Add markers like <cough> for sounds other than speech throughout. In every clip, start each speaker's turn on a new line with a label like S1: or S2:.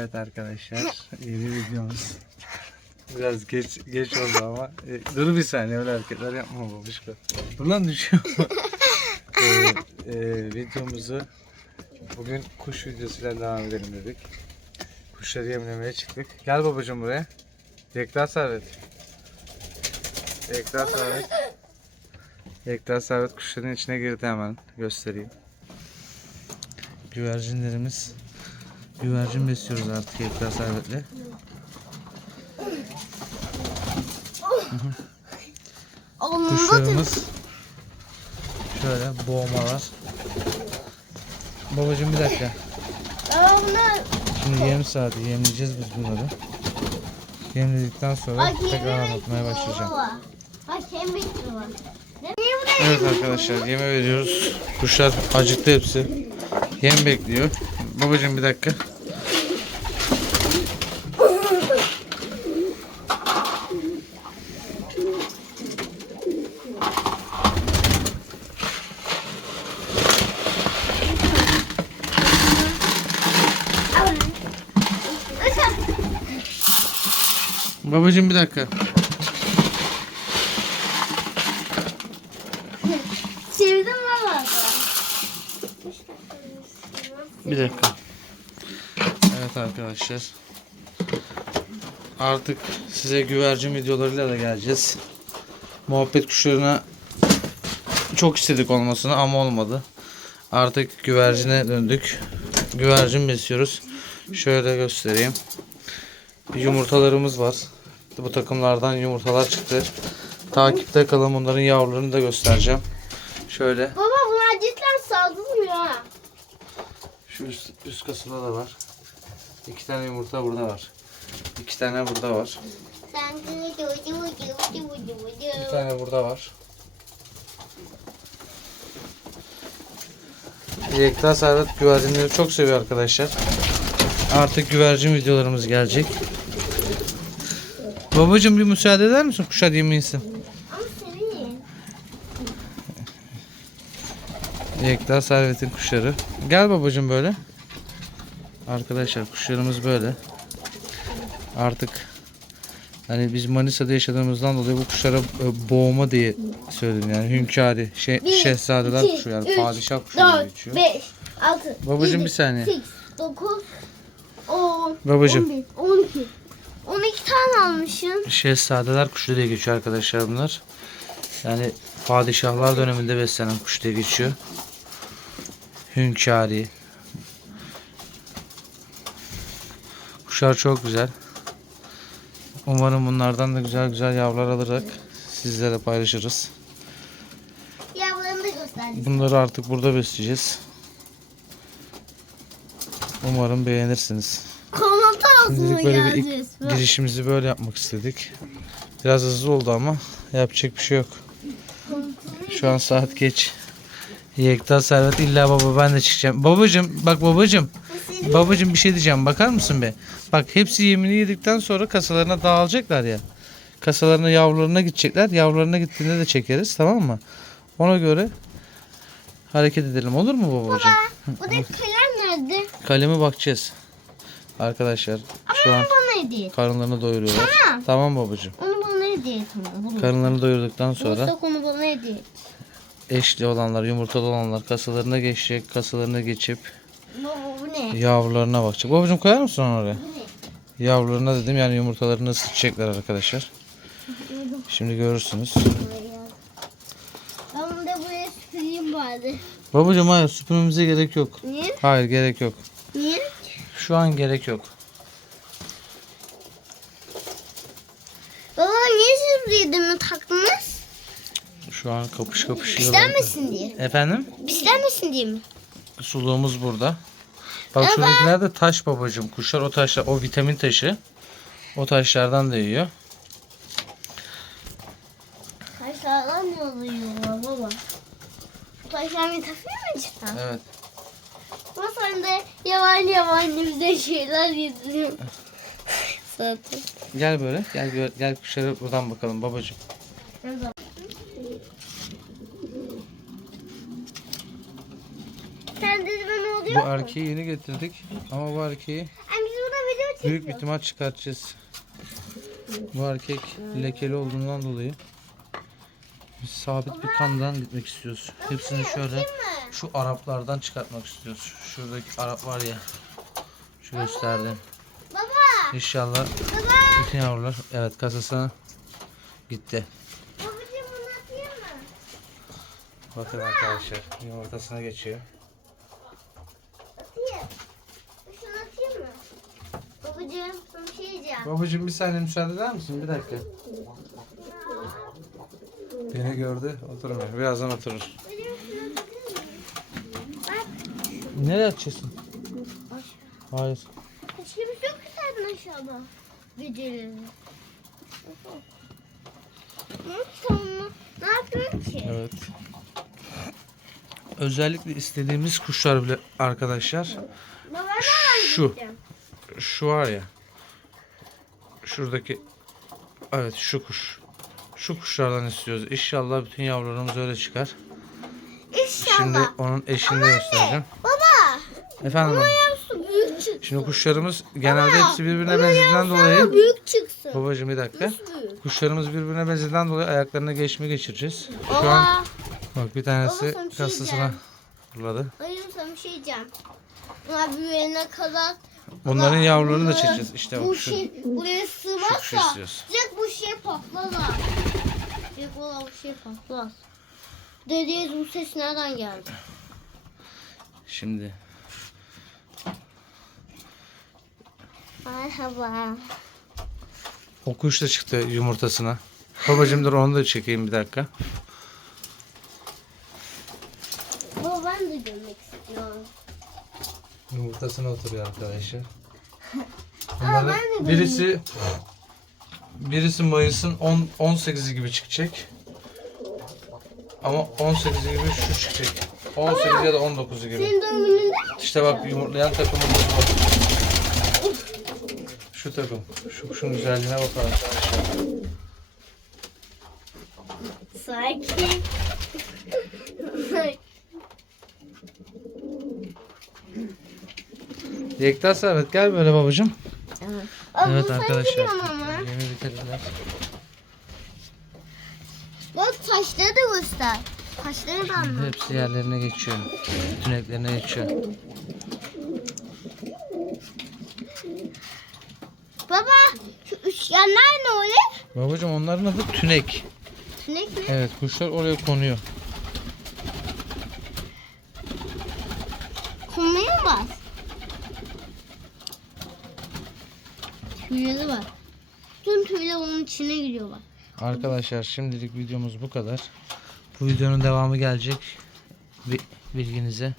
S1: Evet arkadaşlar yeni videomuz. Biraz geç geç oldu ama e, dur bir saniye öyle hareketler yapma babuşka buradan düşüyor <laughs> e, e, videomuzu bugün kuş videosuyla devam edelim dedik. Kuşları yemlemeye çıktık. Gel babacığım buraya. Yekta Servet. Yekta Servet. Yekta Servet kuşların içine girdi hemen göstereyim. Güvercinlerimiz Güvercin besliyoruz artık Yekta Servet'le. Kuşlarımız şöyle boğmalar. Babacım bir dakika. Şimdi yem saati yemleyeceğiz biz bunları. Yemledikten sonra tekrar anlatmaya başlayacağım. Evet arkadaşlar yeme veriyoruz. Kuşlar acıktı hepsi. Yem bekliyor. Babacım bir dakika. Babacım bir dakika. Bir dakika. Evet arkadaşlar. Artık size güvercin videolarıyla da geleceğiz. Muhabbet kuşlarına çok istedik olmasını ama olmadı. Artık güvercine döndük. Güvercin besliyoruz. Şöyle göstereyim. Yumurtalarımız var. Bu takımlardan yumurtalar çıktı. Takipte kalın bunların yavrularını da göstereceğim. Şöyle.
S2: Baba bunlar cidden saldırmıyor ha.
S1: Şu üst, üst kasada da var. İki tane yumurta burada var. İki tane burada var. Bir tane burada var. Yekta Servet güvercinleri çok seviyor arkadaşlar. Artık güvercin videolarımız gelecek. Babacım bir müsaade eder misin kuşlar yemeyesin?
S2: Ama seveyim.
S1: Yekta Servet'in kuşları. Gel babacım böyle. Arkadaşlar kuşlarımız böyle. Artık hani biz Manisa'da yaşadığımızdan dolayı bu kuşlara e, boğma diye söyledim yani hünkâri, şey,
S2: Bir,
S1: şehzadeler
S2: iki,
S1: kuşu yani
S2: üç,
S1: padişah kuşu diye
S2: 4,
S1: geçiyor.
S2: 5, 6,
S1: Babacım bir saniye.
S2: 8, 9, 10,
S1: Babacım.
S2: 11, 12. 12 tane almışsın.
S1: Şehzadeler kuşu diye geçiyor arkadaşlar bunlar. Yani padişahlar döneminde beslenen kuş diye geçiyor. Hünkâri. Kuşlar çok güzel. Umarım bunlardan da güzel güzel yavrular alarak sizlere paylaşırız.
S2: Yavrularını da gösterdim.
S1: Bunları artık burada besleyeceğiz. Umarım beğenirsiniz.
S2: Altına
S1: Şimdilik böyle bir ilk girişimizi böyle yapmak istedik. Biraz hızlı oldu ama yapacak bir şey yok. Şu an saat geç. Yekta Servet illa baba ben de çıkacağım. Babacım bak babacım. Babacım bir şey diyeceğim bakar mısın be? Bak hepsi yemini yedikten sonra kasalarına dağılacaklar ya. Kasalarına yavrularına gidecekler. Yavrularına gittiğinde de çekeriz tamam mı? Ona göre hareket edelim olur mu babacım?
S2: Bu da kalem nerede?
S1: Kaleme bakacağız. Arkadaşlar şu an
S2: Bana hediye
S1: karınlarını doyuruyorlar.
S2: Tamam.
S1: Tamam babacım.
S2: Onu bana hediye et. Onu. Bunu.
S1: Karınlarını doyurduktan sonra
S2: Mustafa onu bana hediye et.
S1: Eşli olanlar, yumurtalı olanlar kasalarına geçecek. Kasalarına geçip
S2: Baba bu ne?
S1: yavrularına bakacak. Babacım koyar mısın onu oraya? Yavrularına dedim yani yumurtalarını ısıtacaklar arkadaşlar. Şimdi görürsünüz.
S2: Ben bunu da buraya süpüreyim bari.
S1: Babacım hayır süpürmemize gerek yok.
S2: Niye?
S1: Hayır gerek yok.
S2: Niye?
S1: Şu an gerek yok.
S2: Baba niye siz mi taktınız?
S1: Şu an kapış kapış
S2: Pislenmesin diye.
S1: Efendim?
S2: Pislenmesin diye mi?
S1: Suluğumuz burada. Bak
S2: Ama-
S1: şuradakiler de taş babacım. Kuşlar o taşlar, o vitamin taşı. O taşlardan da yiyor.
S2: Taşlardan ne oluyor baba? Bu taşlar takıyor mu cidden?
S1: Evet.
S2: Ama sen de yavan yavan bize şeyler yediriyorsun. Zaten.
S1: Gel böyle. Gel gel, kuşlara buradan bakalım babacım.
S2: Sen de ne
S1: Bu
S2: oluyor?
S1: erkeği yeni getirdik. Ama bu erkeği
S2: Ay biz burada
S1: Büyük bir ihtimal çıkartacağız. Bu erkek lekeli olduğundan dolayı biz sabit bir kandan gitmek istiyoruz. Hepsini şöyle şu Araplardan çıkartmak istiyoruz. Şuradaki Arap var ya. Şu gösterdim.
S2: Baba.
S1: İnşallah
S2: Baba.
S1: bütün yavrular evet kasasına gitti.
S2: Babacığım bunu atayım mı?
S1: Bakın arkadaşlar yumurtasına geçiyor.
S2: Atayım. Şunu atayım mı? Babacığım sana bir
S1: Babacığım bir saniye müsaade eder misin? Bir dakika. Beni gördü oturmuyor. Birazdan oturur. Nereye açıyorsun? Hayır.
S2: Keşke bir çok güzeldin aşağıda. Geceleri. Ne sonra? Ne yapıyorsun ki?
S1: Evet. Özellikle istediğimiz kuşlar bile arkadaşlar.
S2: Baba
S1: Şu. Şu var ya. Şuradaki Evet şu kuş. Şu kuşlardan istiyoruz. İnşallah bütün yavrularımız öyle çıkar.
S2: İnşallah.
S1: Şimdi onun eşini de göstereceğim.
S2: Baba.
S1: Efendim.
S2: Yavrusu büyük çıksın.
S1: Şimdi kuşlarımız genelde hepsi birbirine benzediğinden dolayı.
S2: büyük çıksın.
S1: Babacığım bir dakika.
S2: Büyük.
S1: Kuşlarımız birbirine benzediğinden dolayı ayaklarına geçme geçireceğiz. Şu an
S2: Baba.
S1: bak bir tanesi
S2: Baba, şey diyeceğim.
S1: fırladı.
S2: Hayır sana bir şey diyeceğim. Bunlar büyüyene kadar
S1: Bunların yavrularını da çekeceğiz. İşte
S2: bu
S1: bak şu.
S2: şey buraya
S1: Şu
S2: sığmazsa
S1: istiyoruz.
S2: direkt bu şey patlar. Direkt valla bu şey patlar. Dediğiniz bu ses nereden geldi?
S1: Şimdi
S2: Merhaba.
S1: o kuş da çıktı yumurtasına. Babacığım dur onu da çekeyim bir dakika.
S2: Baba ben de görmek istiyorum.
S1: Yumurtasına oturuyor arkadaşlar. <laughs>
S2: Ben de
S1: birisi birisi Mayıs'ın 10 18'i gibi çıkacak. Ama 18'i gibi şu çıkacak. 18 ya da 19'u gibi.
S2: Senin doğum gününde?
S1: İşte bak yumurtlayan takımımız bu. Şu takım. Şu kuşun güzelliğine bak arkadaşlar.
S2: Sakin.
S1: Yekta Servet gel böyle babacığım. Evet
S2: sen
S1: arkadaşlar. Yemi bitirdiler.
S2: Bak taşları da göster. Taşları da anla.
S1: Hepsi yerlerine geçiyor. Tüneklerine geçiyor.
S2: Baba şu üçgenler ne oluyor?
S1: Babacığım onların adı tünek.
S2: Tünek mi?
S1: Evet kuşlar oraya konuyor.
S2: Kumluya mı Tüyleri var. Tüm tüyler onun içine giriyor bak.
S1: Arkadaşlar şimdilik videomuz bu kadar. Bu videonun devamı gelecek. Bi- Bilginize.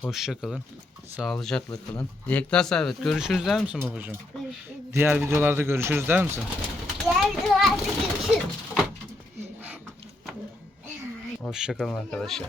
S1: Hoşça kalın. Sağlıcakla kalın. Yekta Servet görüşürüz der misin babacığım?
S2: Görüşürüz.
S1: Diğer videolarda görüşürüz der misin?
S2: Diğer videolarda görüşürüz.
S1: Hoşça kalın arkadaşlar.